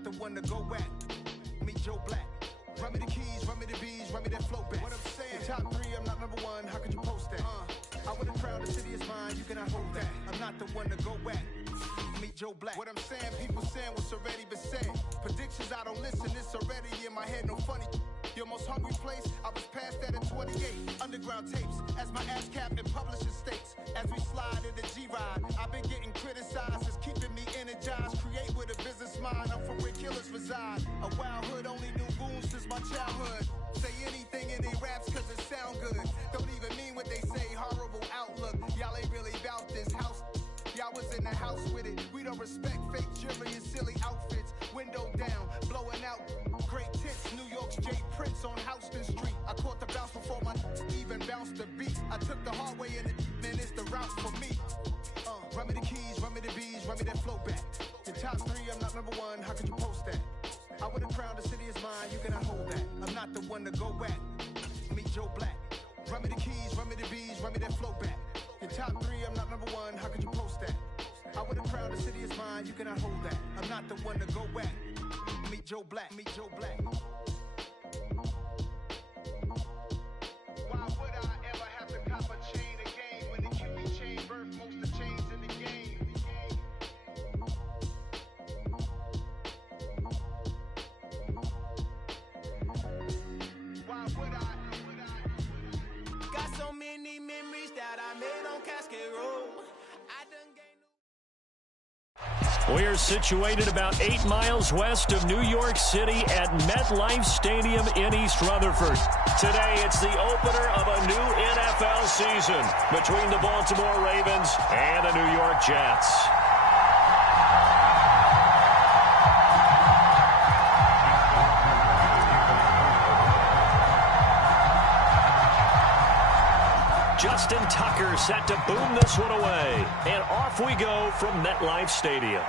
not the one to go at. Meet Joe Black. Run me the keys, run me the bees, run me that flow back. What I'm saying, top 3, I'm not number 1. How could you post that? I would've crowned the city is mine, you cannot hold that. I'm not the one to go at. Meet Joe Black. What I'm saying, people saying what's already been said. Predictions, I don't listen, it's already in my head, no funny. Your most hungry place, I was past that at 28. Underground tapes, as my ass cap in publishing states. As we slide in the G-Ride, I've been getting criticized, it's keeping me energized. Create with a business mind, I'm from where killers reside. A wild hood, only knew goons since my childhood. Say anything in they raps cause it sound good. Don't even mean what they say, horrible outlook. Y'all ain't really bout this house. Y'all was in the house with it. We don't respect fake jewelry and silly outfits. Window down, blowing out. Great tits, New York's J. Prince on Houston Street. I caught the bounce before my even bounced the beat. I took the hard way in it, man, it's the route for me. Run me the keys, run me the bees, run me that flow back. The top 3, I'm not number 1, how could you post that? I would've crowned the city is mine, you cannot hold that. I'm not the one to go at. Meet Joe Black. Run me the keys, run me the bees, run me that flow back. The top 3, I'm not number 1, how could you post that? I would've crowned the city is mine, you cannot hold that. I'm not the one to go at. Meet Joe Black, meet Joe Black. Why would I ever have to cop a chain again when the QB chain birthed most of the chains in the game? Why would I? Got so many memories that I made on Cascade Road. We are situated about 8 miles west of New York City at MetLife Stadium in East Rutherford. Today, it's the opener of a new NFL season between the Baltimore Ravens and the New York Jets. Justin Tucker set to boom this one away. And off we go from MetLife Stadium.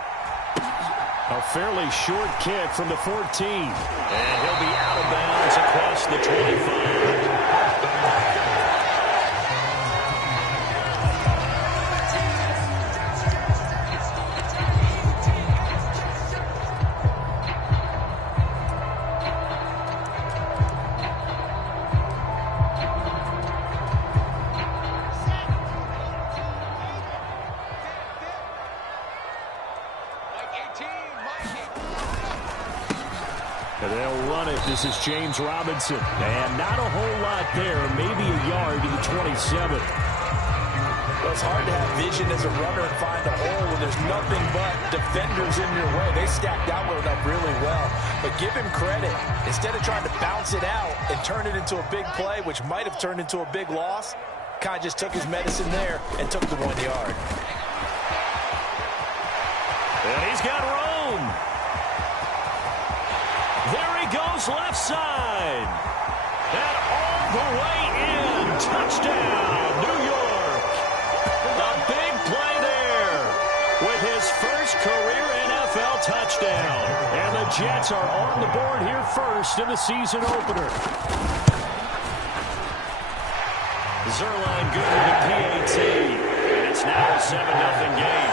A fairly short kick from the 14. And he'll be out of bounds across the 25. They'll run it. This is James Robinson. And not a whole lot there. Maybe a yard to the 27. Well, it's hard to have vision as a runner and find a hole when there's nothing but defenders in your way. They stacked that one up really well. But give him credit. Instead of trying to bounce it out and turn it into a big play, which might have turned into a big loss, kind of just took his medicine there and took the 1 yard. And he's got room. There he goes, left side. And all the way in. Touchdown, New York. The big play there with his first career NFL touchdown. And the Jets are on the board here first in the season opener. Zerline good with the PAT. And it's now a 7-0 game.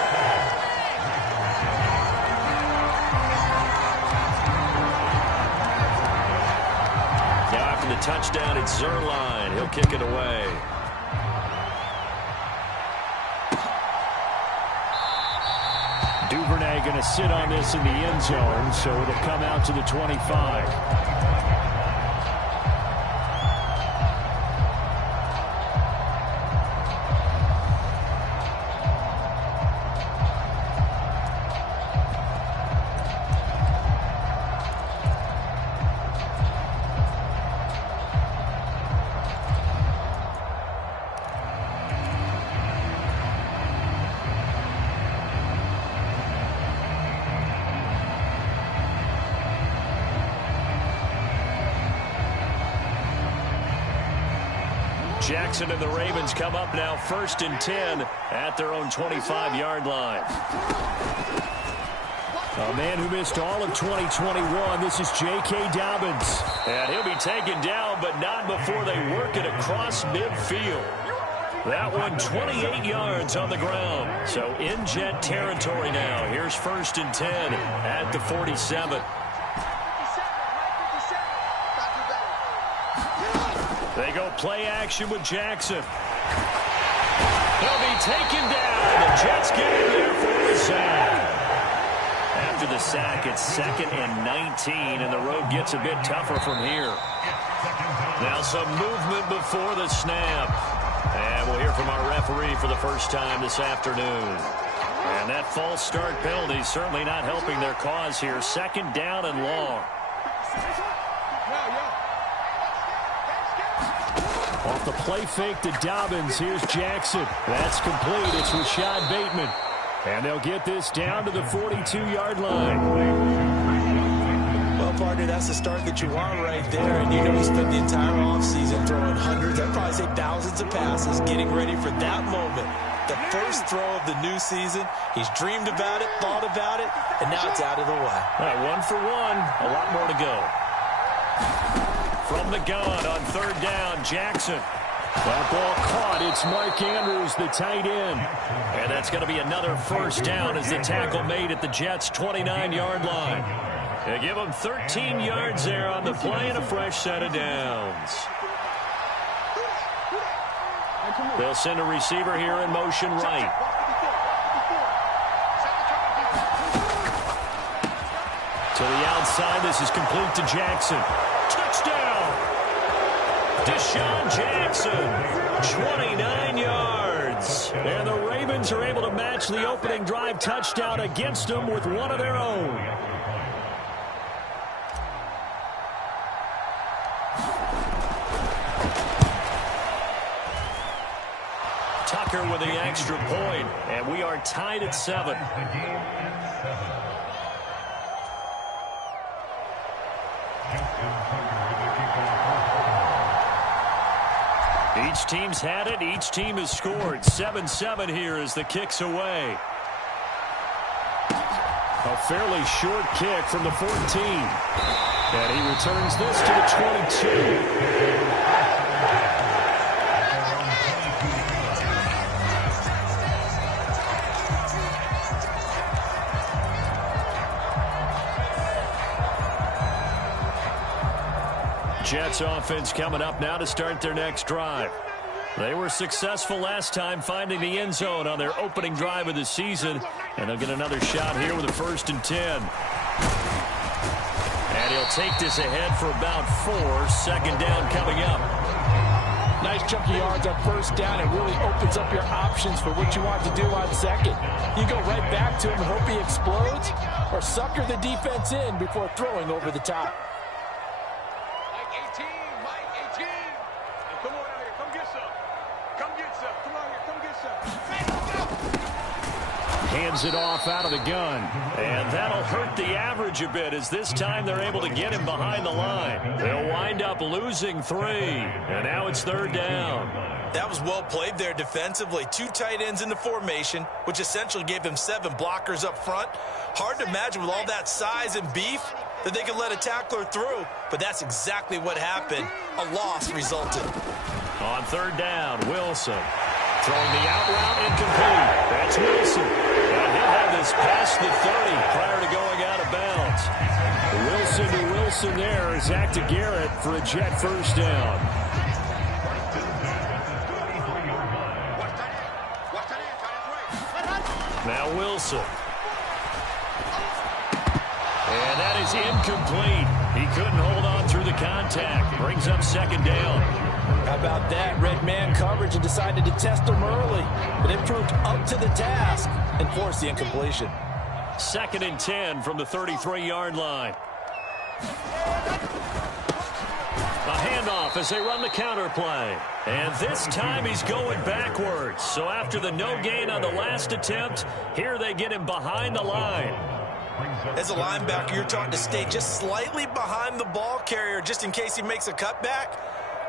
The touchdown, it's Zerline. He'll kick it away. Duvernay going to sit on this in the end zone, so it'll come out to the 25. Jackson and the Ravens come up now 1st and 10 at their own 25-yard line. A man who missed all of 2021, this is J.K. Dobbins. And he'll be taken down, but not before they work it across midfield. That one 28 yards on the ground. So in Jet territory now. Here's 1st and 10 at the 47. They go play action with Jackson. He'll be taken down. The Jets get in there for the sack. After the sack, it's 2nd and 19, and the road gets a bit tougher from here. Now some movement before the snap. And we'll hear from our referee for the first time this afternoon. And that false start penalty certainly not helping their cause here. 2nd down and long. Off the play fake to Dobbins. Here's Jackson. That's complete. It's Rashad Bateman. And they'll get this down to the 42-yard line. Well, partner, that's the start that you want right there. And you know he spent the entire offseason throwing hundreds, I'd probably say thousands of passes, getting ready for that moment. The first throw of the new season. He's dreamed about it, thought about it, and now it's out of the way. All right, 1 for 1. A lot more to go. From the gun on 3rd down, Jackson. That ball caught. It's Mark Andrews, the tight end. And that's going to be another 1st down as the tackle made at the Jets' 29-yard line. They give them 13 yards there on the play and a fresh set of downs. They'll send a receiver here in motion right. To the outside, this is complete to Jackson. Touchdown! Deshaun Jackson, 29 yards. And the Ravens are able to match the opening drive touchdown against them with one of their own. Tucker with the extra point, and we are tied at 7. Each team's had it. Each team has scored. 7-7 here as the kick's away. A fairly short kick from the 14. And he returns this to the 22. Jets offense coming up now to start their next drive. They were successful last time finding the end zone on their opening drive of the season, and they'll get another shot here with a 1st and 10. And he'll take this ahead for about 4. 2nd down coming up. Nice chunky yards on 1st down. It really opens up your options for what you want to do on 2nd. You go right back to him and hope he explodes, or sucker the defense in before throwing over the top. Hands it off out of the gun. And that'll hurt the average a bit as this time they're able to get him behind the line. They'll wind up losing 3. And now it's 3rd down. That was well played there defensively. 2 tight ends in the formation, which essentially gave them 7 blockers up front. Hard to imagine with all that size and beef that they could let a tackler through. But that's exactly what happened. A loss resulted. On 3rd down, Wilson. Throwing the out route incomplete. That's Wilson. And he'll have this past the 30 prior to going out of bounds. Wilson to Wilson there. Zach to Garrett for a Jet 1st down. Now Wilson. And that is incomplete. He couldn't hold on through the contact. Brings up 2nd down. How about that? Red man coverage and decided to test him early. But it proved up to the task and forced the incompletion. 2nd and 10 from the 33-yard line. A handoff as they run the counter play. And this time he's going backwards. So after the no gain on the last attempt, here they get him behind the line. As a linebacker, you're taught to stay just slightly behind the ball carrier just in case he makes a cutback.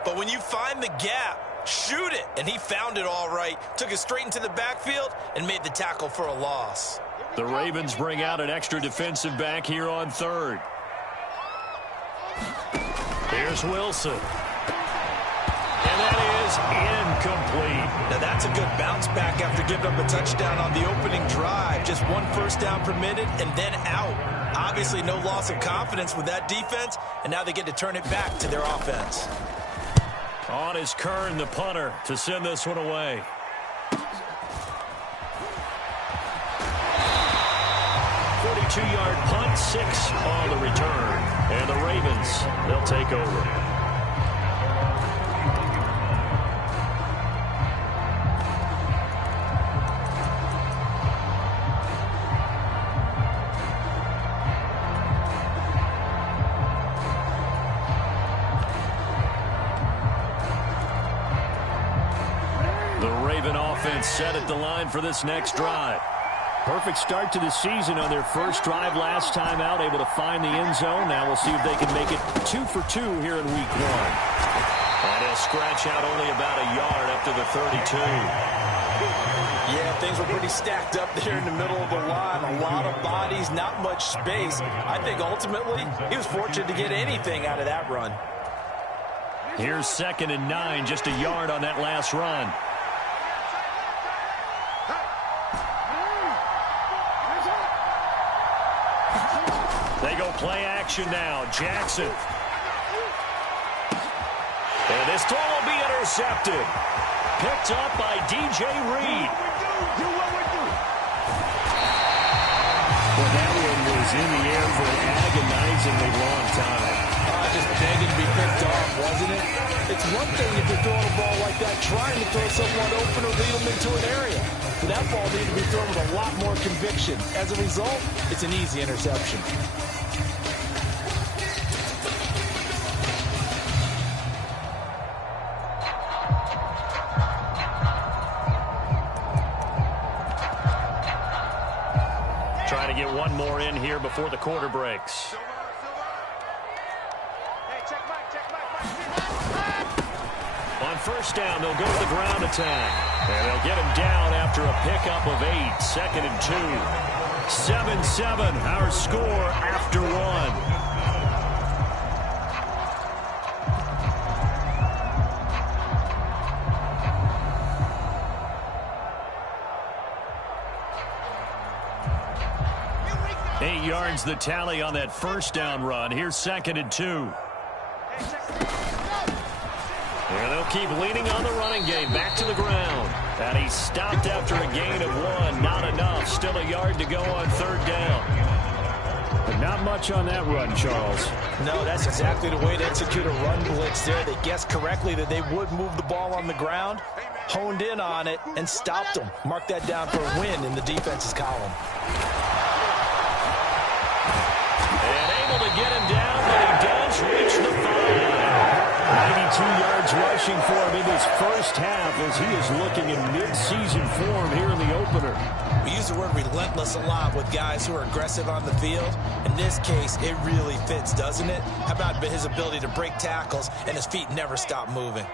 But when you find the gap, shoot it. And he found it all right. Took it straight into the backfield and made the tackle for a loss. The Ravens bring out an extra defensive back here on 3rd. Here's Wilson. And that is incomplete. Now that's a good bounce back after giving up a touchdown on the opening drive. Just 1 first down permitted and then out. Obviously no loss of confidence with that defense, and now they get to turn it back to their offense. On is Kern, the punter, to send this one away. Two-yard punt, 6 on the return. And the Ravens, they'll take over. The Raven offense set at the line for this next drive. Perfect start to the season on their first drive last time out, able to find the end zone. Now we'll see if they can make it 2 for 2 here in week 1. And he'll scratch out only about a yard up to the 32. Yeah, things were pretty stacked up there in the middle of the line. A lot of bodies, not much space. I think ultimately he was fortunate to get anything out of that run. Here's 2nd and 9, just a yard on that last run. They go play action now. Jackson. And this throw will be intercepted. Picked up by DJ Reed. Well, that one was in the air for an agonizingly long time. Just begging to be picked off, wasn't it? It's one thing if you're throwing a ball like that, trying to throw someone open or lead them into an area. But that ball needed to be thrown with a lot more conviction. As a result, it's an easy interception. Trying to get one more in here before the quarter breaks. On first down, they'll go to the ground attack. And they'll get him down after a pickup of 8. 2nd and 2. 7-7, our score after 1. Eight yards the tally on that first down run. Here's 2nd and 2. And they'll keep leaning on the running game. Back to the ground. And he stopped after a gain of 1. Not enough. Still a yard to go on 3rd down. But not much on that run, Charles. No, that's exactly the way to execute a run blitz there. They guessed correctly that they would move the ball on the ground, honed in on it, and stopped them. Mark that down for a win in the defense's column. And able to get him down, but he does reach the 5. 92 yards rushing for him in this first half as he is looking in mid-season form here in the opener. We use the word relentless a lot with guys who are aggressive on the field. In this case, it really fits, doesn't it? How about his ability to break tackles and his feet never stop moving?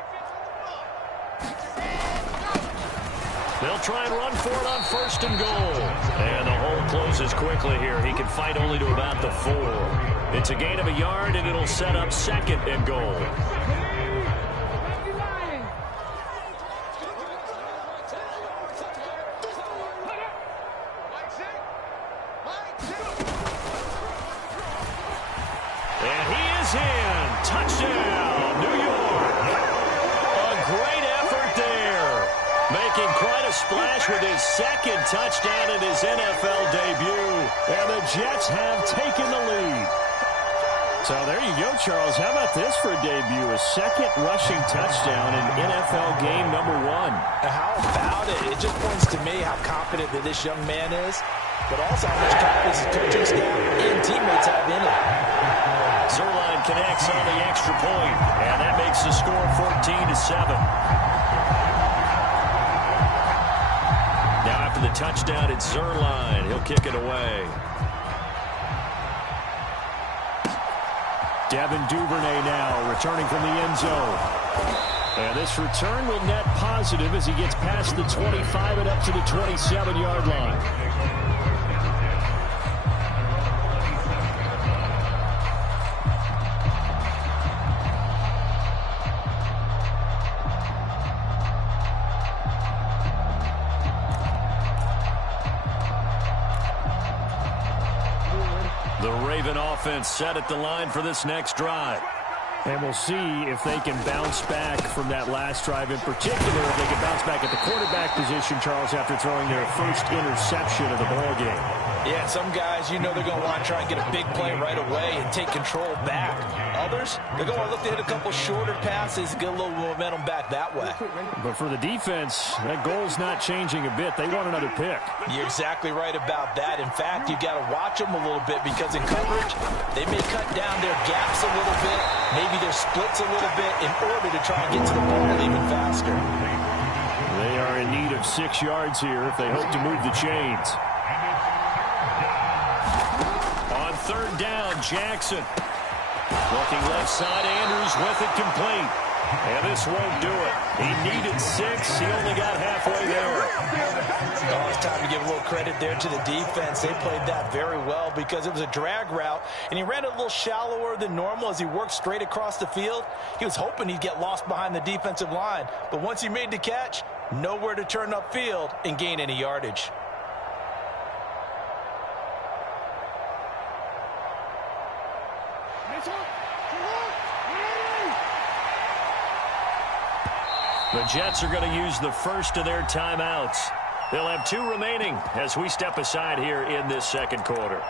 They'll try and run for it on 1st and goal. And the hole closes quickly here. He can fight only to about the 4. It's a gain of a yard, and it'll set up 2nd and goal. And he is in. Touchdown, New York. A great effort there. Making quite a splash with his 2nd touchdown in his NFL debut. And the Jets have taken the lead. So there you go, Charles. How about this for a debut? A 2nd rushing touchdown in NFL game number 1. How about it? It just points to me how confident that this young man is, but also how much confidence his coaching staff and teammates have in him. Zerline connects on the extra point, and that makes the score 14-7. Now after the touchdown, it's Zerline. He'll kick it away. Devin Duvernay now returning from the end zone. And this return will net positive as he gets past the 25 and up to the 27-yard line. The Raven offense set at the line for this next drive. And we'll see if they can bounce back from that last drive in particular, if they can bounce back at the quarterback position, Charles, after throwing their first interception of the ball game. Yeah, some guys, you know they're going to want to try and get a big play right away and take control back. Others, they're going to look to hit a couple shorter passes, get a little momentum back that way. But for the defense, that goal's not changing a bit. They want another pick. You're exactly right about that. In fact, you got to watch them a little bit because in coverage, they may cut down their gaps a little bit, maybe their splits a little bit in order to try and get to the ball even faster. They are in need of 6 yards here if they hope to move the chains. On third down, Jackson. Looking left side, Andrews with it complete. And this won't do it. He needed 6. He only got halfway there. Oh, it's time to give a little credit there to the defense. They played that very well because it was a drag route, and he ran it a little shallower than normal as he worked straight across the field. He was hoping he'd get lost behind the defensive line, but once he made the catch, nowhere to turn upfield and gain any yardage. The Jets are going to use the first of their timeouts. They'll have 2 remaining as we step aside here in this second quarter.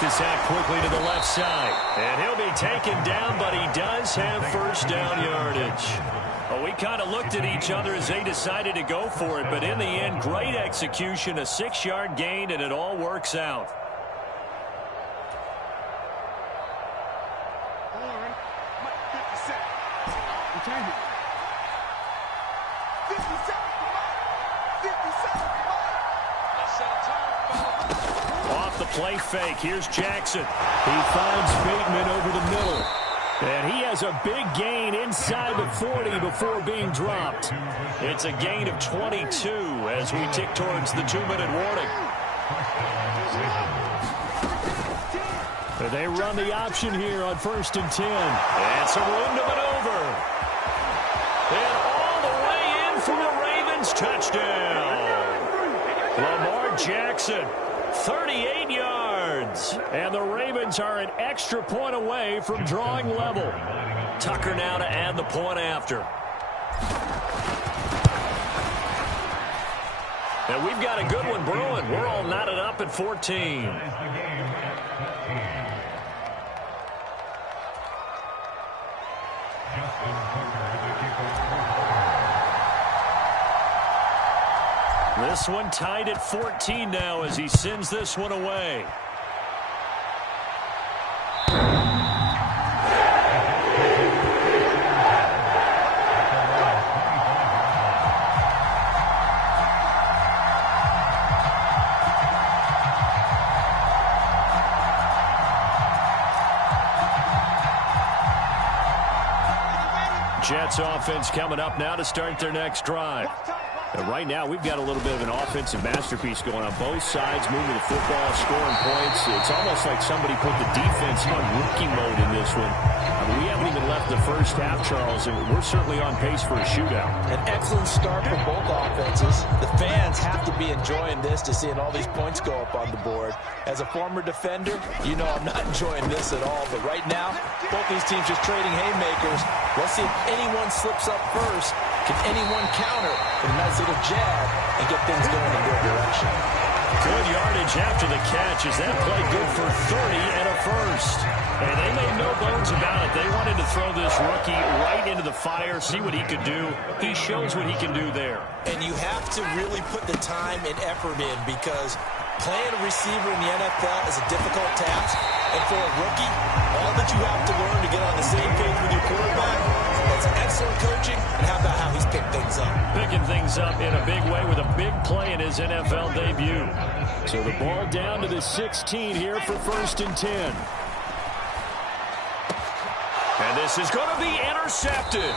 This out quickly to the left side. And he'll be taken down, but he does have first down yardage. Well, we kind of looked at each other as they decided to go for it, but in the end, great execution, a 6-yard gain, and it all works out. Off the play fake, here's Jackson. He finds Bateman over the middle. And he has a big gain inside the 40 before being dropped. It's a gain of 22 as we tick towards the 2-minute warning. They run the option here on 1st and 10. And some room to maneuver. And all the way in for the Ravens touchdown. Lamar Jackson, 38 yards. And the Ravens are an extra point away from drawing level. Tucker now to add the point after. And we've got a good one brewing. We're all knotted up at 14. This one tied at 14 now as he sends this one away. Jets offense coming up now to start their next drive. And right now, we've got a little bit of an offensive masterpiece going on. Both sides moving the football, scoring points. It's almost like somebody put the defense on rookie mode in this one. I mean, we haven't even left the first half, Charles, and we're certainly on pace for a shootout. An excellent start for both offenses. The fans have to be enjoying this to seeing all these points go up on the board. As a former defender, you know I'm not enjoying this at all. But right now, both these teams just trading haymakers. Let's see if anyone slips up first. Can anyone counter with a nice little jab and get things going in their direction? Good yardage after the catch. Is that play good for 30 and a first? And they made no bones about it. They wanted to throw this rookie right into the fire, see what he could do. He shows what he can do there. And you have to really put the time and effort in because playing a receiver in the NFL is a difficult task. And for a rookie, all that you have to learn to get on the same page with your quarterback, that's excellent coaching. And how about how he's picked things up? Picking things up in a big way with a big play in his NFL debut. So the ball down to the 16 here for 1st and 10. And this is going to be intercepted.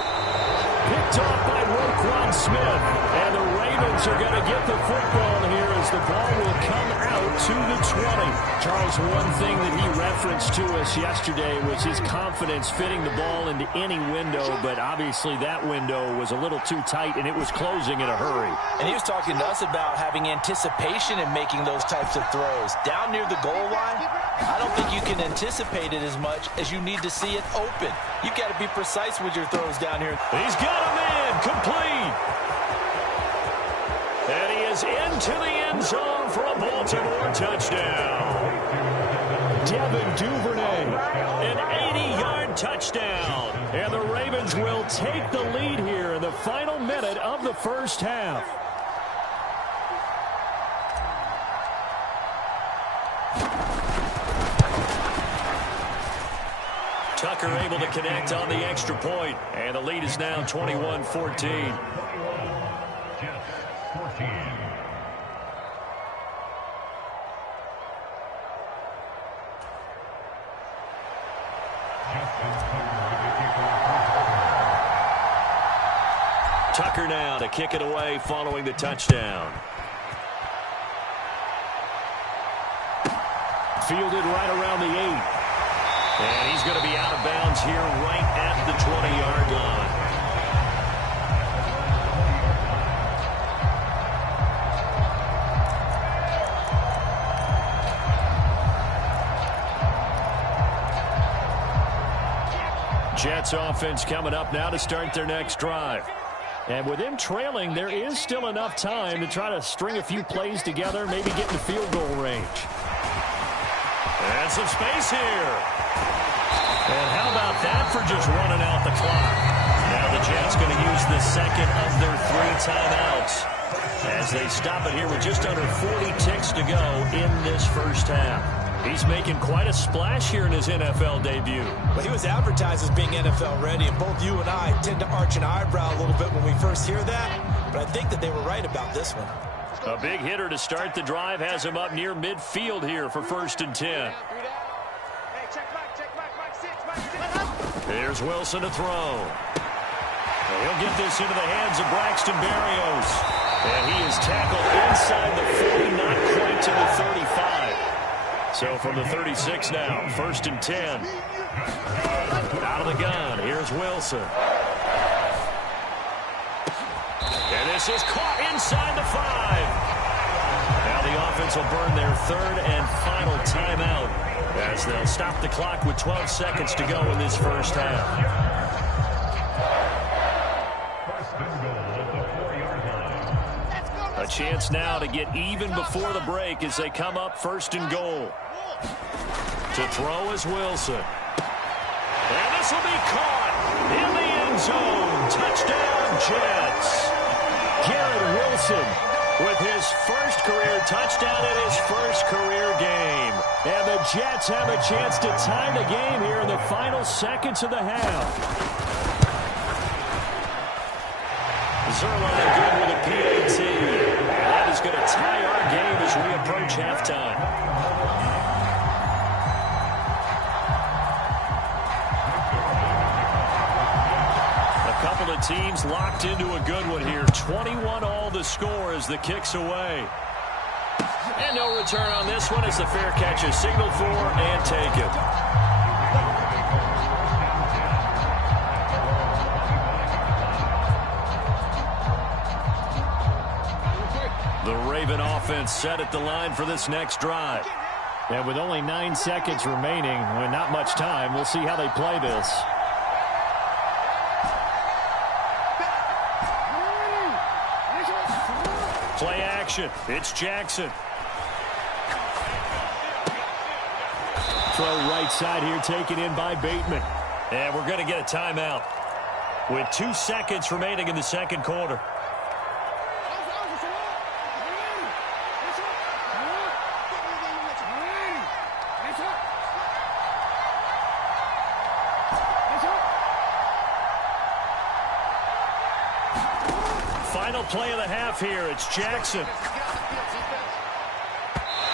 Picked off by Roquan Smith. And the Ravens are going to get the football here as the ball will come out to the 20. Charles, one thing that he referenced to us yesterday was his confidence fitting the ball into any window, but obviously that window was a little too tight, and it was closing in a hurry. And he was talking to us about having anticipation in making those types of throws. Down near the goal line, I don't think you can anticipate it as much as you need to see it open. You've got to be precise with your throws down here. He's got him in, complete. And he is into the end zone for a Baltimore touchdown. Devin Duvernay, an 80-yard touchdown. And the Ravens will take the lead here in the final minute of the first half. Tucker able to connect on the extra point, and the lead is now 21-14. Tucker now to kick it away following the touchdown. Fielded right around the 8. And he's going to be out of bounds here right at the 20-yard line. Jets offense coming up now to start their next drive. And with them trailing, there is still enough time to try to string a few plays together, maybe get in the field goal range. And some space here. And how about that for just running out the clock? Now the Jets going to use the second of their 3 timeouts as they stop it here with just under 40 ticks to go in this first half. He's making quite a splash here in his NFL debut. Well, he was advertised as being NFL ready, and both you and I tend to arch an eyebrow a little bit when we first hear that, but I think that they were right about this one. A big hitter to start the drive has him up near midfield here for 1st and 10. Here's Wilson to throw. He'll get this into the hands of Braxton Berrios. And he is tackled inside the 40, not quite to the 35. So from the 36 now, 1st and 10. Out of the gun, here's Wilson. And this is caught inside the 5. Now the offense will burn their 3rd and final timeout as they'll stop the clock with 12 seconds to go in this first half. A chance now to get even before the break as they come up 1st and goal. To throw is Wilson. And this will be caught in the end zone. Touchdown, Jets. Garrett Wilson with his first career touchdown in his first career game. And the Jets have a chance to tie the game here in the final seconds of the half. Zerline good with a PAT. And that is going to tie our game as we approach halftime. Couple of teams locked into a good one here. 21 all the score as the kick's away. And no return on this one as the fair catch is signaled for and taken. The Raven offense set at the line for this next drive. And with only 9 seconds remaining, and not much time, we'll see how they play this. Play action. It's Jackson. Throw right side here taken in by Bateman. And we're going to get a timeout with 2 seconds remaining in the second quarter. Final play of the half here. It's Jackson.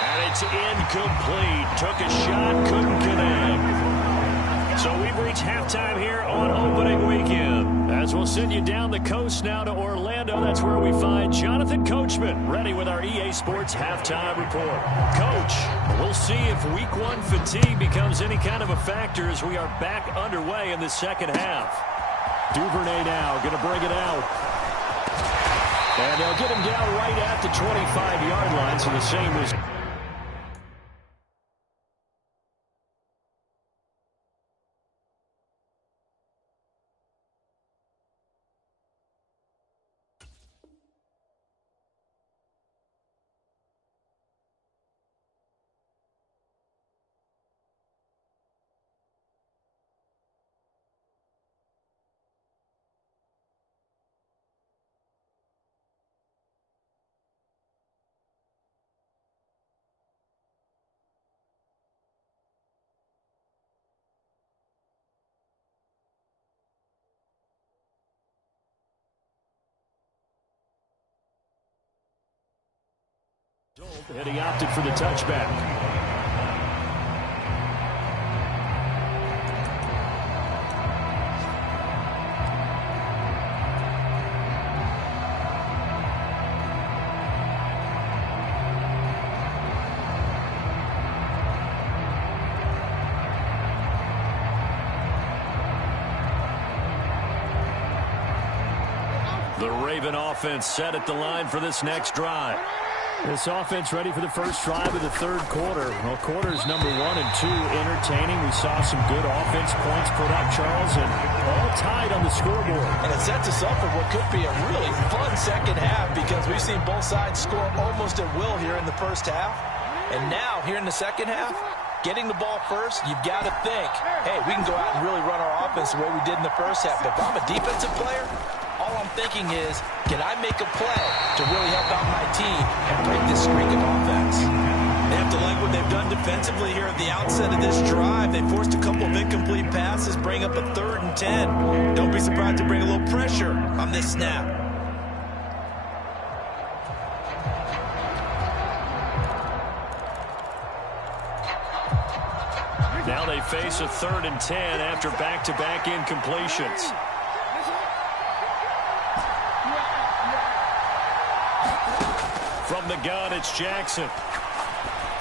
And it's incomplete. Took a shot, couldn't connect. So we've reached halftime here on opening weekend. As we We'll send you down the coast now to Orlando. That's where we find Jonathan Coachman ready with our EA Sports Halftime Report. Coach, we'll see if Week 1 fatigue becomes any kind of a factor as we are back underway in the second half. Duvernay now going to bring it out. And they'll get him down right at the 25-yard line, so the same was... And he opted for the touchback. The Raven offense set at the line for this next drive. This offense ready for the first drive of the third quarter. Well, quarters number 1 and 2 entertaining. We saw some good offense points put up, Charles, and all tied on the scoreboard. And it sets us up for what could be a really fun second half because we've seen both sides score almost at will here in the first half. And now, here in the second half, getting the ball first, you've got to think, hey, we can go out and really run our offense the way we did in the first half. But if I'm a defensive player, all I'm thinking is, can I make a play to really help out my team and break this streak of offense? They have to like what they've done defensively here at the outset of this drive. They forced a couple of incomplete passes, bring up a 3rd and 10. Don't be surprised to bring a little pressure on this snap. Now they face a 3rd and 10 after back-to-back incompletions. From the gun, it's Jackson.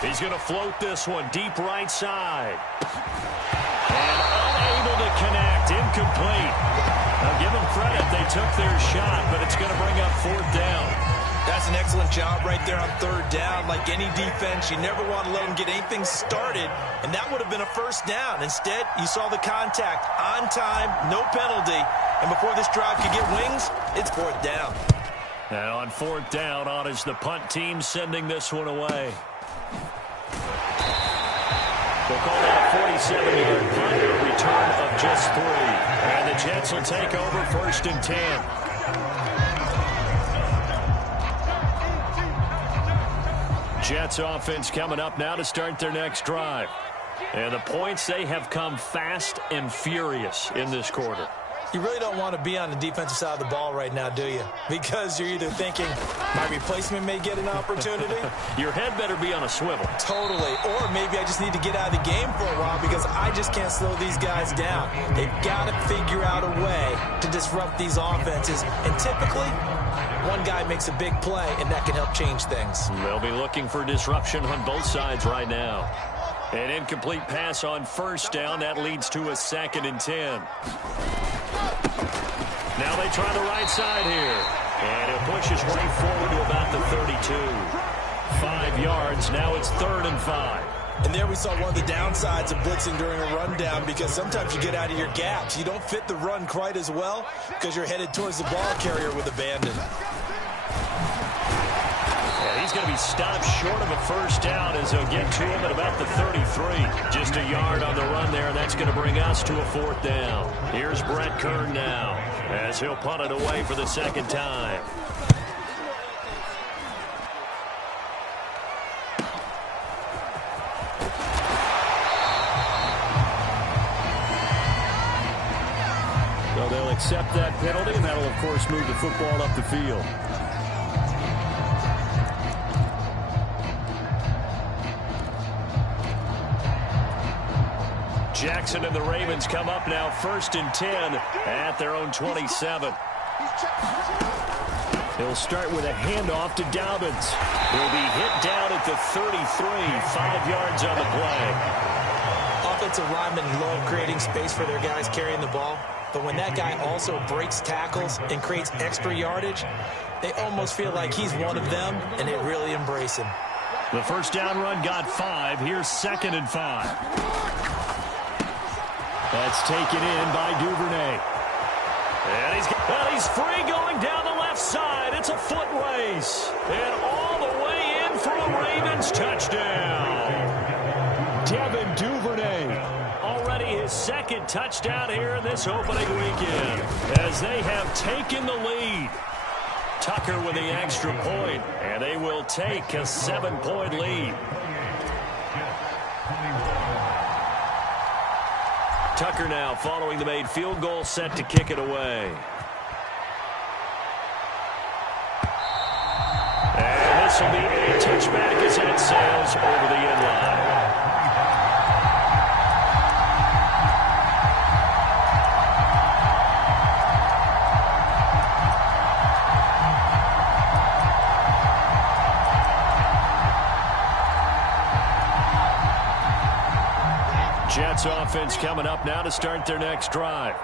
He's going to float this one deep right side. And unable to connect, incomplete. Now give them credit, they took their shot, but it's going to bring up 4th down. That's an excellent job right there on 3rd down. Like any defense, you never want to let them get anything started, and that would have been a 1st down. Instead, you saw the contact on time, no penalty, and before this drive could get wings, it's 4th down. And on 4th down, on is the punt team sending this one away. They'll call that a 47-yard punt, a return of just 3. And the Jets will take over 1st and 10. Jets offense coming up now to start their next drive. And the points, they have come fast and furious in this quarter. You really don't want to be on the defensive side of the ball right now, do you? Because you're either thinking, my replacement may get an opportunity. Your head better be on a swivel. Totally. Or maybe I just need to get out of the game for a while because I just can't slow these guys down. They've got to figure out a way to disrupt these offenses. And typically, one guy makes a big play, and that can help change things. They'll be looking for disruption on both sides right now. An incomplete pass on 1st down. That leads to a 2nd and 10. Now they try the right side here. And it pushes right forward to about the 32. 5 yards. Now it's 3rd and 5. And there we saw one of the downsides of blitzing during a rundown because sometimes you get out of your gaps. You don't fit the run quite as well because you're headed towards the ball carrier with abandon. And he's going to be stopped short of a 1st down as they'll get to him at about the 33. Just a yard on the run there, and that's going to bring us to a 4th down. Here's Brett Kern now as he'll punt it away for the 2nd time. So they'll accept that penalty, and that'll, of course, move the football up the field. Jackson and the Ravens come up now 1st and 10 at their own 27. He'll start with a handoff to Dobbins. He'll be hit down at the 33, 5 yards on the play. Offensive linemen love creating space for their guys carrying the ball, but when that guy also breaks tackles and creates extra yardage, they almost feel like he's one of them, and they really embrace him. The first down run got 5. Here's 2nd and 5. That's taken in by Duvernay. And he's free going down the left side. It's a foot race. And all the way in for a Ravens touchdown. Devin Duvernay. Already his 2nd touchdown here in this opening weekend, as they have taken the lead. Tucker with the extra point, and they will take a 7-point lead. Tucker now following the made field goal, set to kick it away. And this will be a touchback as it sails over the end line. Jets offense coming up now to start their next drive.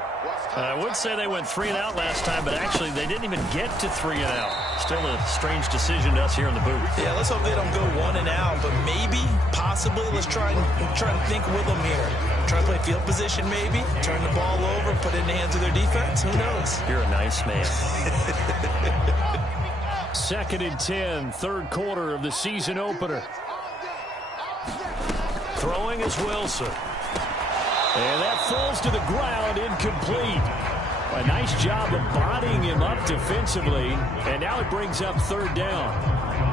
I would say they went 3 and out last time, but actually they didn't even get to 3 and out. Still a strange decision to us here in the booth. Yeah, let's hope they don't go 1 and out, but maybe, possibly, let's try and think with them here. Try to play field position maybe, turn the ball over, put it in the hands of their defense. Who knows? You're a nice man. 2nd and 10, 3rd quarter of the season opener. Throwing is Wilson. And that falls to the ground, incomplete. A nice job of bodying him up defensively. And now it brings up 3rd down.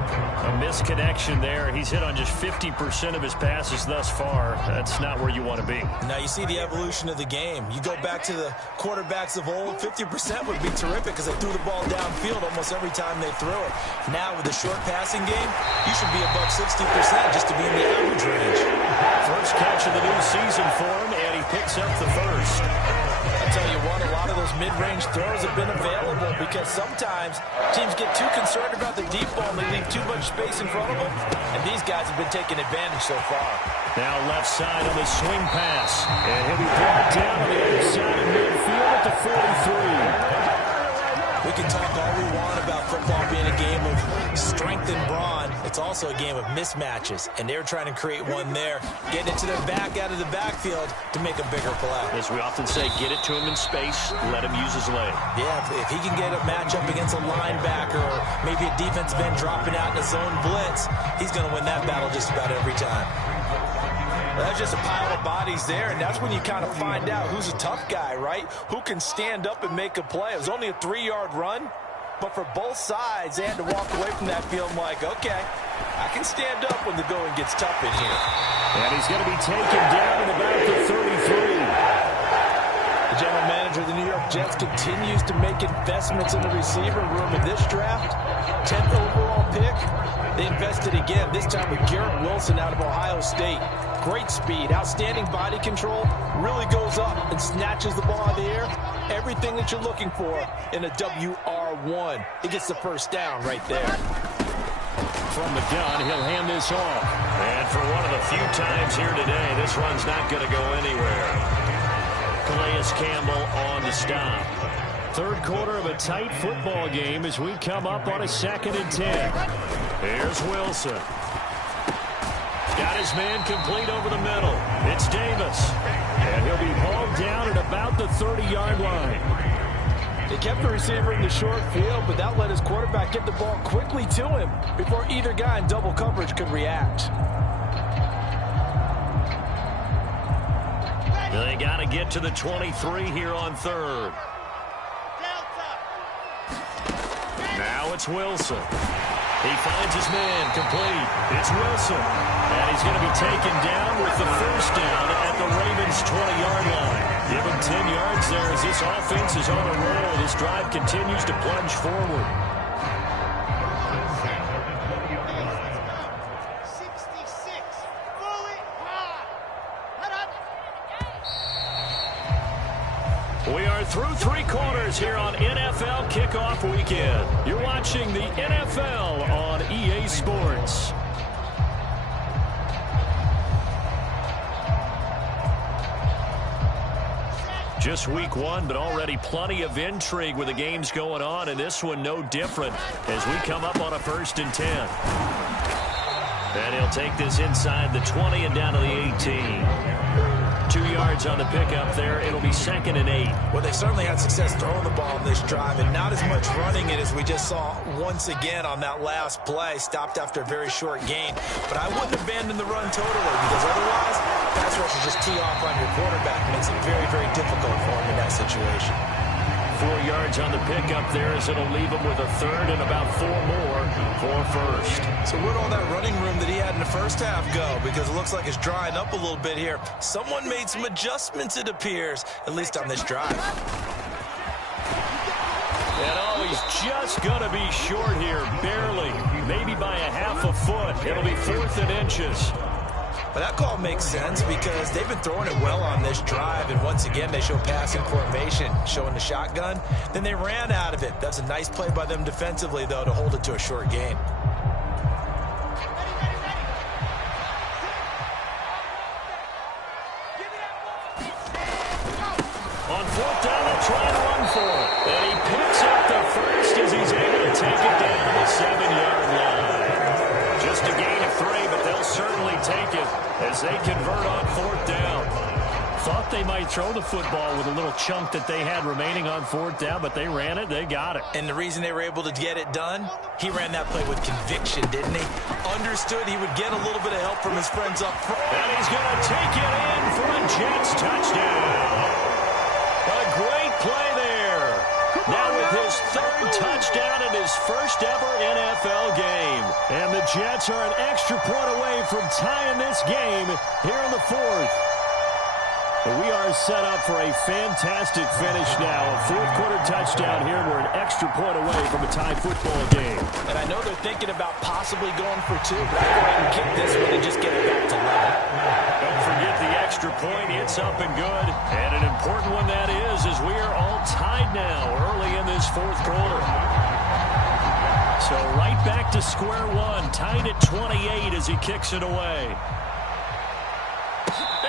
A misconnection there. He's hit on just 50% of his passes thus far. That's not where you want to be. Now you see the evolution of the game. You go back to the quarterbacks of old, 50% would be terrific because they threw the ball downfield almost every time they threw it. Now with the short passing game, you should be above 60% just to be in the average range. First catch of the new season for him, and he picks up the first. I'll tell you what, a lot of those mid-range throws have been available because sometimes teams get too concerned about the deep ball and they leave too much space in front of them, and these guys have been taking advantage so far. Now left side on the swing pass, and he'll be brought down on the other side of midfield at the 43. We can talk all we want about football being a game of strength and brawn. It's also a game of mismatches, and they're trying to create one there, getting it to their back out of the backfield to make a bigger play. As we often say, get it to him in space, let him use his leg. Yeah, if he can get a matchup against a linebacker or maybe a defensive end dropping out in a zone blitz, he's going to win that battle just about every time. That's just a pile of bodies there, and that's when you kind of find out who's a tough guy, right? Who can stand up and make a play. It was only a 3-yard run, but for both sides, they had to walk away from that field like, okay, I can stand up when the going gets tough in here. And he's going to be taken down at about the 33. The general manager of the New York Jets continues to make investments in the receiver room in this draft. 10th overall pick. They invested again, this time with Garrett Wilson out of Ohio State. Great speed, outstanding body control, really goes up and snatches the ball out of the air. Everything that you're looking for in a WR1. He gets the first down right there. From the gun, he'll hand this off. And for one of the few times here today, this run's not going to go anywhere. Calais Campbell on the stop. 3rd quarter of a tight football game as we come up on a 2nd and 10. Here's Wilson. Got his man complete over the middle. It's Davis. And he'll be hauled down at about the 30-yard line. They kept the receiver in the short field, but that let his quarterback get the ball quickly to him before either guy in double coverage could react. They got to get to the 23 here on 3rd. Now it's Wilson. He finds his man complete. It's Wilson. And he's going to be taken down with the first down at the Ravens' 20-yard line. Give him 10 yards there as this offense is on a roll. This drive continues to plunge forward. 66, fully high. through three quarters here on NFL Kickoff Weekend. You're watching the NFL on EA Sports. Just week one, but already plenty of intrigue with the games going on, and this one no different as we come up on a 1st and 10. And he'll take this inside the 20 and down to the 18. 2 yards on the pickup there. It'll be 2nd and 8. Well, they certainly had success throwing the ball in this drive, and not as much running it as we just saw once again on that last play. Stopped after a very short gain. But I wouldn't abandon the run totally, because otherwise, pass rush will just tee off on your quarterback. Makes it very, very difficult for him in that situation. 4 yards on the pickup there as it'll leave him with a 3rd and about 4 more for 1st. So where'd all that running room that he had in the first half go? Because it looks like it's drying up a little bit here. Someone made some adjustments, it appears, at least on this drive. And oh, he's just going to be short here, barely, maybe by a half a foot. It'll be 4th and inches. But that call makes sense because they've been throwing it well on this drive, and once again they show passing formation, showing the shotgun. Then they ran out of it. That's a nice play by them defensively, though, to hold it to a short gain. On 4th down, they'll try and run for it. And he picks up the 1st as he's able to take it down to the 7-yard line. Just a gain of 3, but they'll certainly take it as they convert on 4th down. Thought they might throw the football with a little chunk that they had remaining on 4th down, but they ran it, they got it. And the reason they were able to get it done, he ran that play with conviction, didn't he? Understood he would get a little bit of help from his friends up front. And he's going to take it in for a Jets touchdown. A great play there. Now with his 3rd touchdown and his 1st ever NFL game. And the Jets are an extra point away from tying this game here in the 4th. We are set up for a fantastic finish now. A 4th quarter touchdown here. We're an extra point away from a tie football game. And I know they're thinking about possibly going for 2, but I'll go ahead and kick this one and just get it back to level. Don't forget the extra point. It's up and good. And an important one that is, as we are all tied now early in this 4th quarter. So right back to square one, tied at 28 as he kicks it away.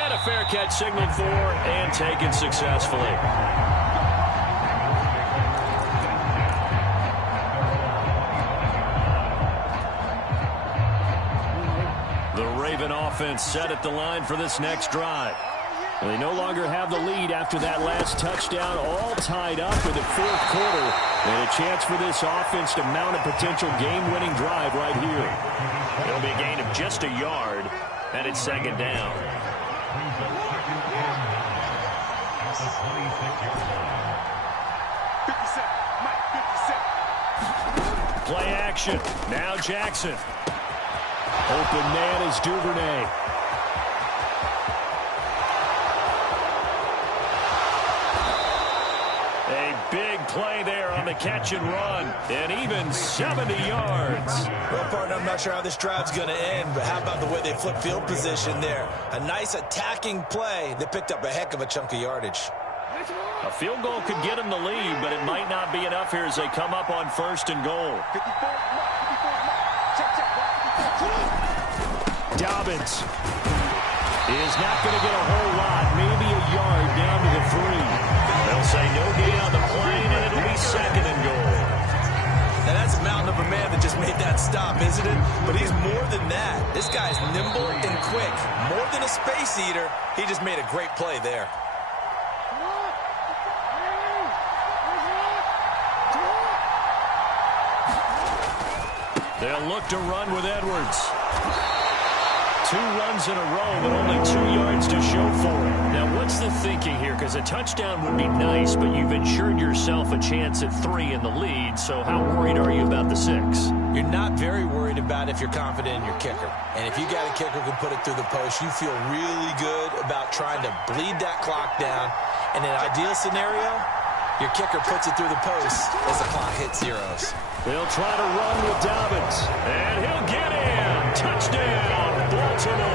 And a fair catch signaled for and taken successfully. The Raven offense set at the line for this next drive. They no longer have the lead after that last touchdown, all tied up in the 4th quarter. And a chance for this offense to mount a potential game-winning drive right here. It'll be a gain of just a yard, and it's 2nd down. Play action. Now Jackson. Open man is Duvernay. A big play there on the catch and run. And even 70 yards. Well, partner, I'm not sure how this drive's going to end, but how about the way they flip field position there? A nice attacking play that picked up a heck of a chunk of yardage. A field goal could get them the lead, but it might not be enough here as they come up on 1st and goal. Dobbins is not going to get a whole lot, maybe a yard down to the 3. They'll say no gain on the play, and it'll be 2nd and goal. Now that's a mountain of a man that just made that stop, isn't it? But he's more than that. This guy's nimble and quick. More than a space eater, he just made a great play there. They'll look to run with Edwards. 2 runs in a row, but only 2 yards to show for it. Now, what's the thinking here? Because a touchdown would be nice, but you've insured yourself a chance at 3 in the lead, so how worried are you about the 6? You're not very worried about it if you're confident in your kicker. And if you got a kicker who can put it through the post, you feel really good about trying to bleed that clock down. In an ideal scenario, your kicker puts it through the post as the clock hits zeros. They'll try to run with Dobbins, and he'll get in. Touchdown, Baltimore.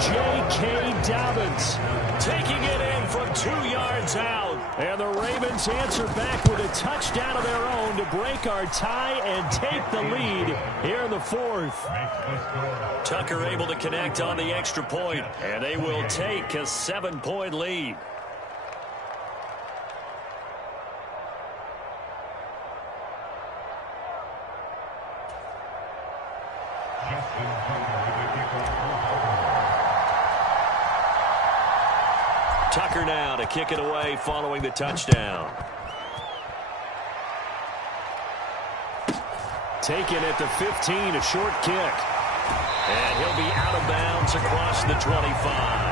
J.K. Dobbins taking it in from 2 yards out. And the Ravens answer back with a touchdown of their own to break our tie and take the lead here in the fourth. Tucker able to connect on the extra point, and they will take a 7-point lead. Tucker now to kick it away following the touchdown. Taken at the 15, a short kick. And he'll be out of bounds across the 25.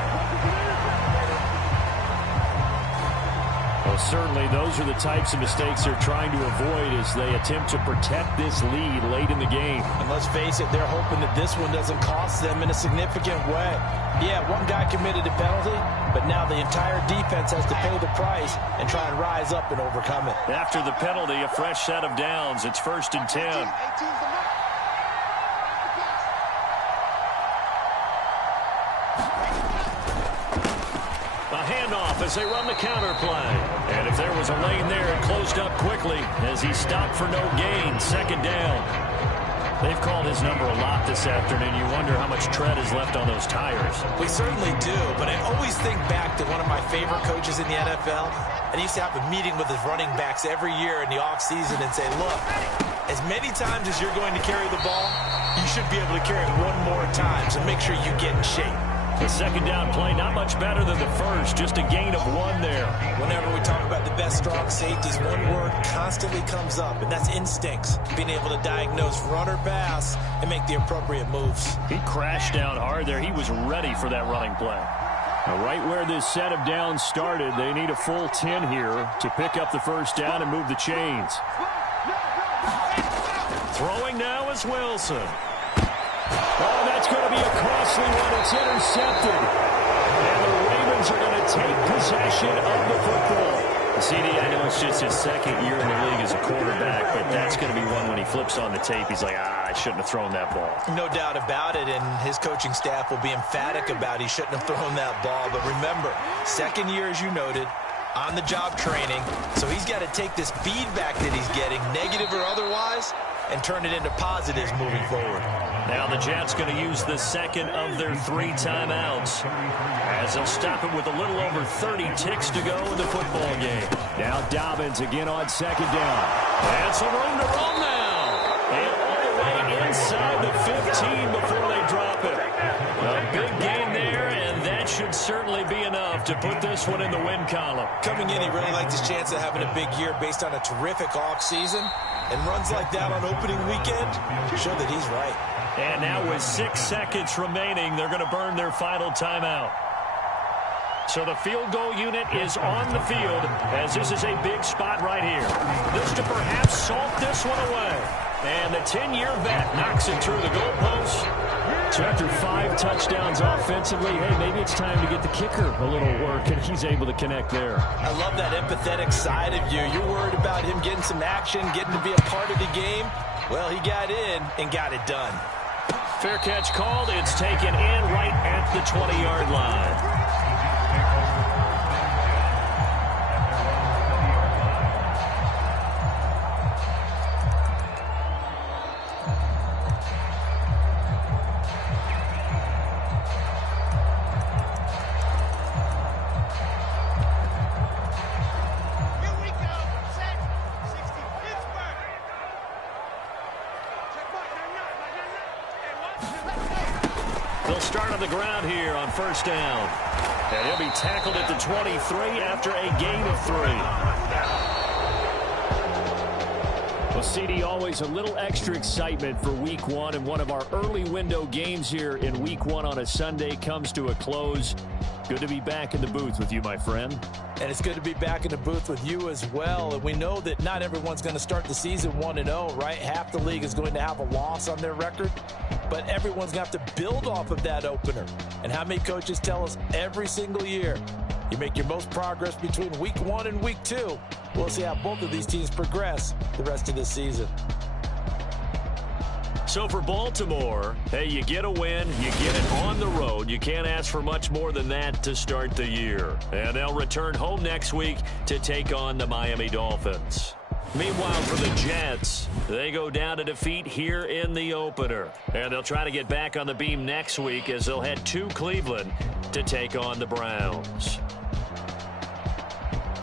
Well, certainly those are the types of mistakes they're trying to avoid as they attempt to protect this lead late in the game. And let's face it, they're hoping that this one doesn't cost them in a significant way. Yeah, one guy committed a penalty, but now the entire defense has to pay the price and try and rise up and overcome it. After the penalty, a fresh set of downs. It's 1st and 10. As they run the counter play. And if there was a lane there, it closed up quickly as he stopped for no gain. 2nd down. They've called his number a lot this afternoon. You wonder how much tread is left on those tires. We certainly do, but I always think back to one of my favorite coaches in the NFL. And he used to have a meeting with his running backs every year in the offseason and say, look, as many times as you're going to carry the ball, you should be able to carry it one more time, so make sure you get in shape. The 2nd down play, not much better than the first, just a gain of 1 there. Whenever we talk about the best strong safeties, one word constantly comes up, and that's instincts. Being able to diagnose run or pass and make the appropriate moves. He crashed down hard there. He was ready for that running play. Now, right where this set of downs started, they need a full 10 here to pick up the 1st down and move the chains. Throwing now is Wilson. Oh, that's going to be a costly one. It's intercepted. And the Ravens are going to take possession of the football. CD, I know it's just his 2nd year in the league as a quarterback, but that's going to be one when he flips on the tape. He's like, I shouldn't have thrown that ball. No doubt about it, and his coaching staff will be emphatic about he shouldn't have thrown that ball. But remember, 2nd year, as you noted, on-the-job training, so he's got to take this feedback that he's getting, negative or otherwise, and turn it into positives moving forward. Now the Jets going to use the 2nd of their 3 timeouts as they'll stop it with a little over 30 ticks to go in the football game. Now Dobbins again on 2nd down. And some room to run now. And all the way inside the 15 before they drop it. A big gain there, and that should certainly be enough to put this one in the win column. Coming in, he really liked his chance of having a big year based on a terrific off-season. And runs like that on opening weekend show that he's right. And now with 6 seconds remaining, they're going to burn their final timeout. So the field goal unit is on the field as this is a big spot right here. This to perhaps salt this one away. And the 10-year vet knocks it through the goalpost. So after 5 touchdowns offensively, hey, maybe it's time to get the kicker a little work, and he's able to connect there. I love that empathetic side of you. You're worried about him getting some action, getting to be a part of the game. Well, he got in and got it done. Fair catch called. It's taken in right at the 20-yard line. They'll start on the ground here on 1st down. And he'll be tackled at the 23 after a gain of 3. Well, CD, always a little extra excitement for Week 1, and one of our early window games here in Week 1 on a Sunday comes to a close. Good to be back in the booth with you, my friend. And it's good to be back in the booth with you as well. And we know that not everyone's going to start the season 1-0, right? Half the league is going to have a loss on their record. But everyone's going to have to build off of that opener. And how many coaches tell us every single year, you make your most progress between Week 1 and Week 2. We'll see how both of these teams progress the rest of this season. So for Baltimore, hey, you get a win, you get it on the road. You can't ask for much more than that to start the year. And they'll return home next week to take on the Miami Dolphins. Meanwhile, for the Jets, they go down to defeat here in the opener. And they'll try to get back on the beam next week as they'll head to Cleveland to take on the Browns.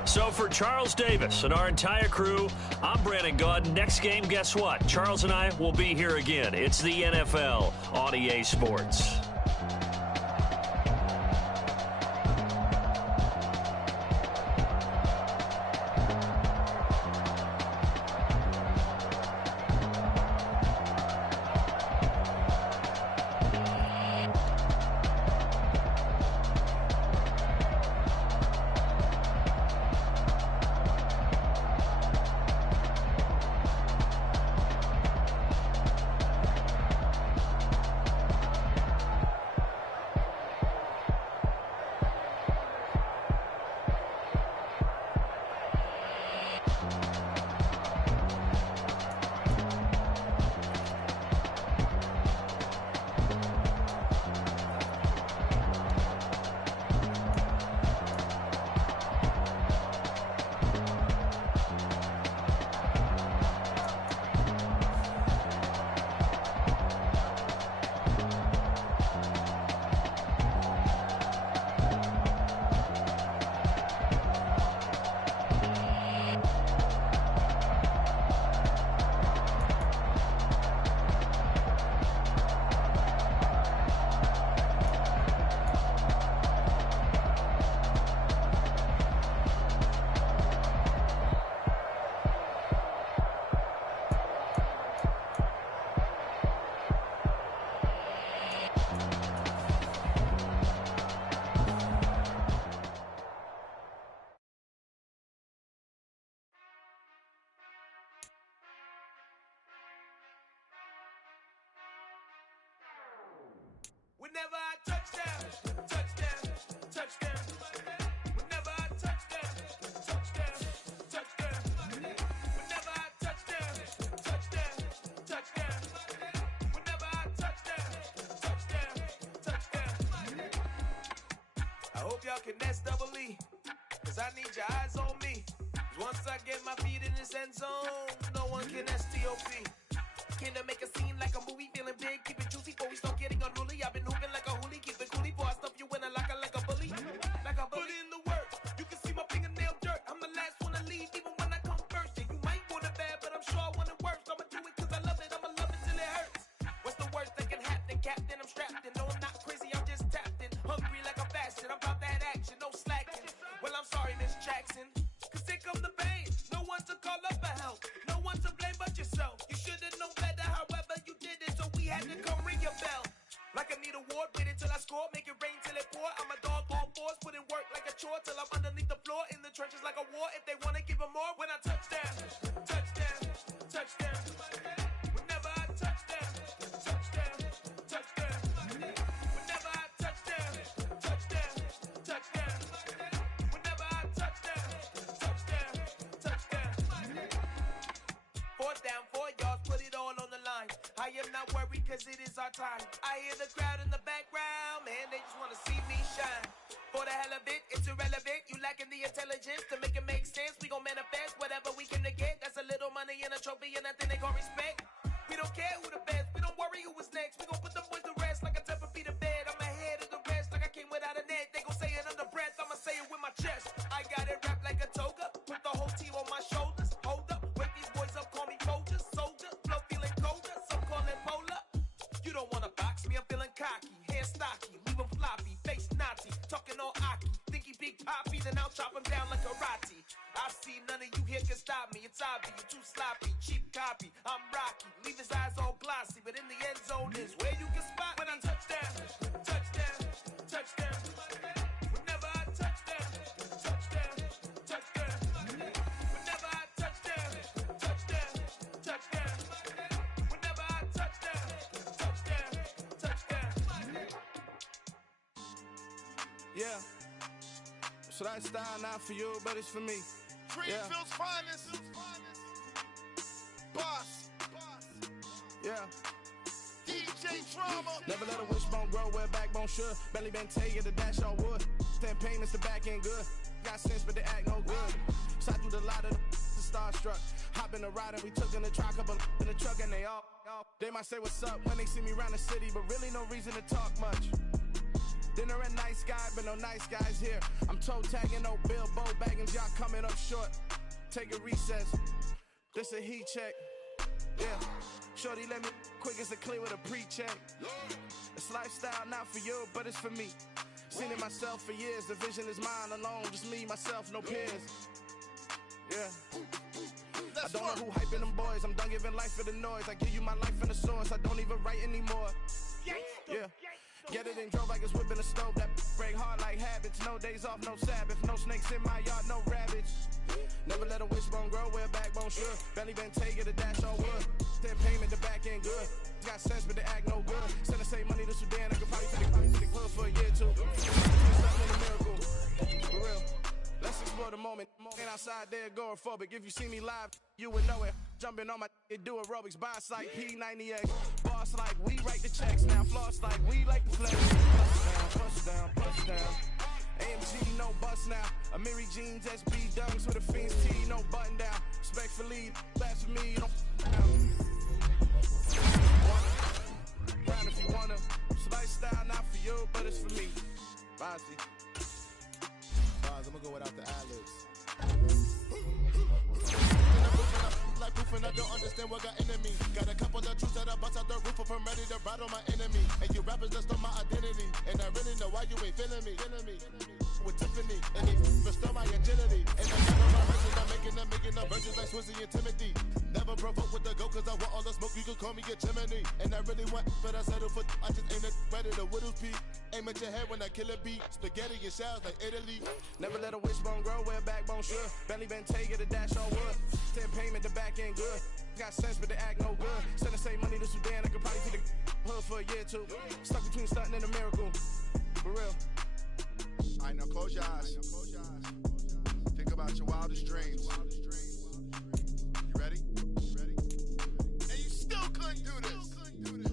So for Charles Davis and our entire crew, I'm Brandon Gaudin. Next game, guess what? Charles and I will be here again. It's the NFL on EA Sports. Whenever I touchdown, touchdown, touchdown. Whenever I touchdown, touchdown, touchdown. Whenever I touchdown, touchdown, touchdown. Whenever I touchdown, touchdown, touchdown. I hope y'all can nest double E, 'cause I need your eyes on me. 'Cause once I get my feet in this end zone, no one can STOP. Came to make a scene like a movie, feeling big, keep it juicy before we start getting unruly. I've been hooping like a hoolie, keep it coolie before I stuff you in a locker like a bully. Like a bully. Put in the work, you can see my fingernail dirt. I'm the last one to leave, even when I come first. Yeah, you might want it bad, but I'm sure I want it worse. I'ma do it 'cause I love it, I'ma love it till it hurts. What's the worst that can happen, Captain? I'm strapped in, no I'm not crazy, I'm just tapped in. Hungry like I'm fasting, I'm about that action, no slacking. Well, I'm sorry, Miss Jackson, 'cause here come the pain. No one to call up for help, no one to blame but yourself. You should've known better, however you did it, so we had to come ring your bell. Like I need a ward, wait until I score, make it rain till it pour. I'm a dog, all fours, put in work like a chore till I'm underneath the floor, in the trenches like a war. If they wanna give them more, when I touchdown, touchdown, touchdown. Whenever I touchdown, touchdown, touchdown. Whenever I touchdown, touchdown, touchdown. Whenever I touchdown, touchdown, touchdown. Fourth down, 4 yards, put it all on the line. I am not worried 'cause it is our time. I hear the crowd in the background, man, they just wanna see me shine. For the hell of it, it's irrelevant. You lacking the intelligence to make it make sense. We gon' manifest whatever we can to get. That's a little money and a trophy and nothing they call respect. We don't care who the best, we don't worry who was next. We gon' put them boys to rest like a 10 feet of bed. I'm ahead of the rest like I came without a net. They gon' say it under breath, I'ma say it with my chest. I got it wrapped like a toga, put the whole team on my shoulders. Hold up, wake these boys up, call me Folger, soldier. Flow feeling colder, some call it polar. You don't wanna box me, I'm feeling cocky. Hair stocky, leave him floppy, face naughty. Talking all aki, think he big poppy, then I'll chop him down like karate. I see none of you here can stop me. It's obvious, you too sloppy, cheap copy. I'm Rocky, leave his eyes all glossy, but in the end zone is where you can spot when I touchdown, touchdown, touchdown. Whenever I touchdown, touchdown, touchdown. Whenever I touchdown, touchdown, touchdown. Whenever I touchdown, touchdown, touchdown. Yeah. So that style not for you, but it's for me. Greenfield's finest. Boss. Yeah. Never let a wishbone grow where a backbone should. Belly been taking the dash all wood. 10 payments, the back end good. Got sense, but they act no good. Shot through the lot of the starstruck. Hop in the ride and we took in the truck, couple in the truck, and they might say what's up when they see me around the city, but really no reason to talk much. Dinner at nice guy, but no nice guys here. I'm toe tagging, no Bilbo baggins, y'all coming up short. Take a recess. This a heat check. Yeah. Shorty let me quick as a clear with a pre-check. It's lifestyle not for you, but it's for me. Seen it myself for years. The vision is mine alone. Just me, myself, no peers. Yeah. I don't know who hyping them boys. I'm done giving life for the noise. I give you my life in the source. I don't even write anymore. Yeah. Get it and drove like it's whipping a stove. That break hard like habits. No days off, no Sabbath. No snakes in my yard, no rabbits. Never let a wishbone grow where a backbone should. Belly been taking the dash all wood. 10 payment, the back end good. Got sense, but they act no good. Send the same money to Sudan. I could probably take the club for a year or two. Something in a miracle. For real. Let's explore the moment. Ain't outside there agoraphobic. If you see me live, you would know it. Jumping on my do aerobics. Boss like P90X. Boss like we write the checks now. Floss like we like the flex. Bust down, bust down. AMG, no bust now. Amiri jeans, SB dunks with a fiend's tee, no button down. Respectfully, that's for me, you don't round if you wanna. It's lifestyle, not for you, but it's for me. Bozzy. I'm gonna go without the ad-libs. Like proof and I don't understand what got enemy. Got a couple of truths that I bust out the roof if I'm ready to ride on my enemy. And you rappers just stole my identity. And I really know why you ain't feeling me. With Tiffany, and they restore my agility. And I never my verses, I'm making up verses like Swizzy and Timothy. Never provoke with the go, cause I want all the smoke, you can call me a chimney. And I really want, but I settle for, I just aim it ready to Whittles Peak. Aim at your head when I kill a beat. Spaghetti and shells like Italy. Never let a wishbone grow where a backbone should. Belly been taking the dash all wood. 10 payment, the back end good. Got sense, but they act no good. Send the same money to Sudan, I could probably take the hood for a year or two. Stuck between stunting and a miracle. For real. Alright, now close your eyes. Think about your wildest dreams. You ready? And you still couldn't do this.